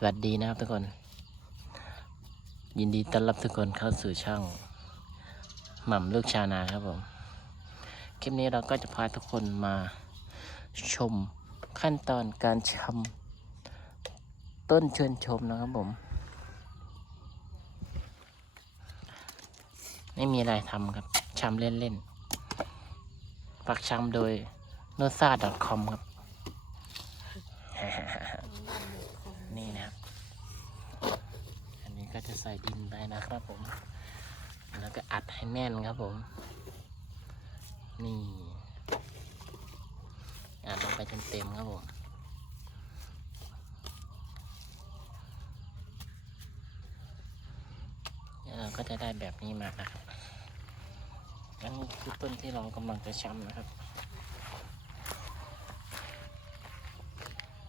สวัสดีนะครับทุกคน ยินดีต้อนรับทุกคนเข้าสู่ช่อง หม่ำลูกชานาครับผม คลิปนี้เราก็จะพาทุกคนมาชมขั้นตอนการชำต้นเชิญชมนะครับผม ไม่มีอะไรทำครับชำเล่นๆปักชำโดย n o s a c o m ครับ นี่นะครับ อันนี้ก็จะใส่ดินไปนะครับผม แล้วก็อัดให้แน่นครับผม นี่อัดลงไปเต็มๆครับผมเราก็จะได้แบบนี้มานะครับอันนี้คือต้นที่เรากำลังจะช้ำนะครับ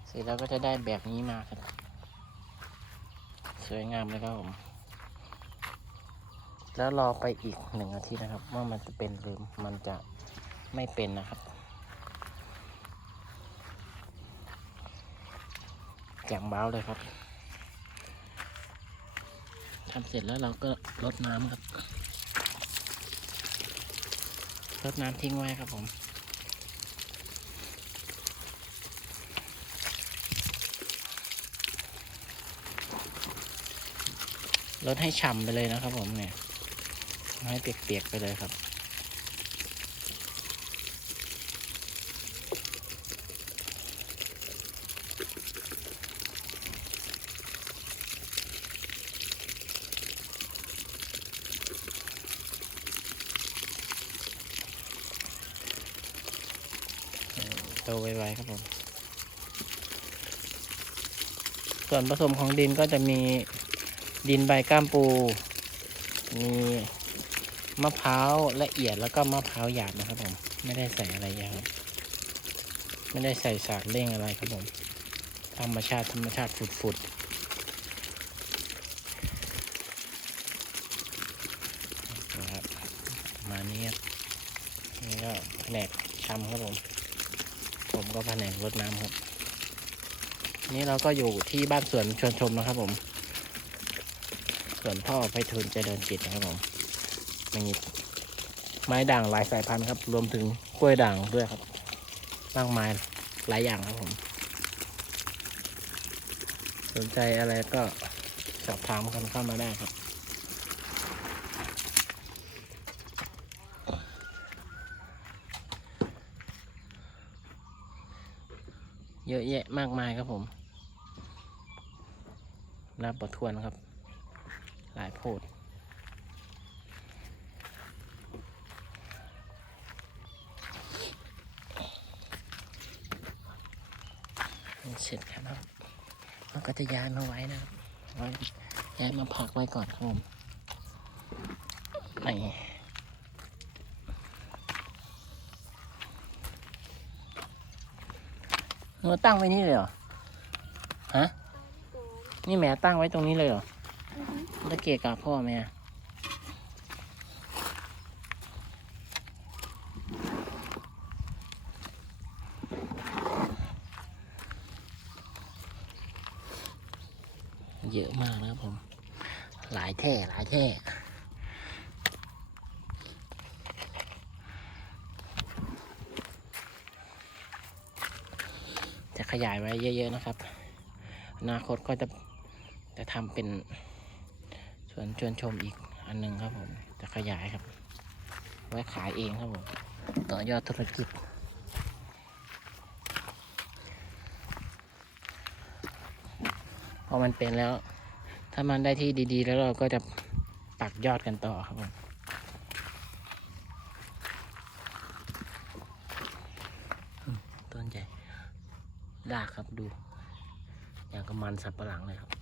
เสร็จแล้วก็จะได้แบบนี้มาครับ สวยงามเลยครับผม แล้วรอไปอีกหนึ่งอาทิตย์นะครับ ว่ามันจะเป็นหรือมันจะไม่เป็นนะครับแจ่มบ้าวเลยครับทำเสร็จแล้วเราก็รดน้ำครับรดน้ำทิ้งไว้ครับผมลดให้ฉ่ำไปเลยนะครับผมเนี่ย ให้เปียกๆไปเลยครับ โตไวๆครับผม ส่วนผสมของดินก็จะมีดินใบก้ามปู มี มะพร้าวละเอียดแล้วก็มะพร้าวหยาบนะครับผม ไม่ได้ใส่อะไรเยอะครับ ไม่ได้ใส่สารเร่งอะไรครับผม ธรรมชาติธรรมชาติฝุดๆนะครับมานี้ครับนี่ก็แผนกชำครับผม ผมก็แผนกรดน้ำครับ นี่เราก็อยู่ที่บ้านสวนชวนชมนะครับผม สวนพ่อไปทุนเจริญจิตนะครับผม มีไม้ด่างหลายสายพันธุ์ครับ รวมถึงกล้วยด่างด้วยครับมากมายหลายอย่างครับผม สนใจอะไรก็สอบถามกันเข้ามาได้ครับเยอะแยะมากมายครับผมนับประทวนครับ หลายโพด เสร็จแล้วนะครับเราก็จะย้ายมาไว้นะครับไว้ย้ายมาพักไว้ก่อนครับผมนี่เราตั้งไว้นี่เลยเหรอ ฮะ นี่แม่ตั้งไว้ตรงนี้เลยเหรอตะเกียกกับพ่อแม่ เยอะมากนะครับผม หลายแท่หลายแท่จะขยายไว้เยอะๆนะครับ อนาคตก็จะจะทำเป็นสวนชวนชมอีกอันหนึ่งครับผม จะขยายครับ ไว้ขายเองครับผม ต่อยอดธุรกิจ พอมันเป็นแล้ว ถ้ามันได้ที่ดีๆ แล้วเราก็จะปักยอดกันต่อครับผมต้นใหญ่รากครับดู อย่างกับมันสับปะหลังเลยครับ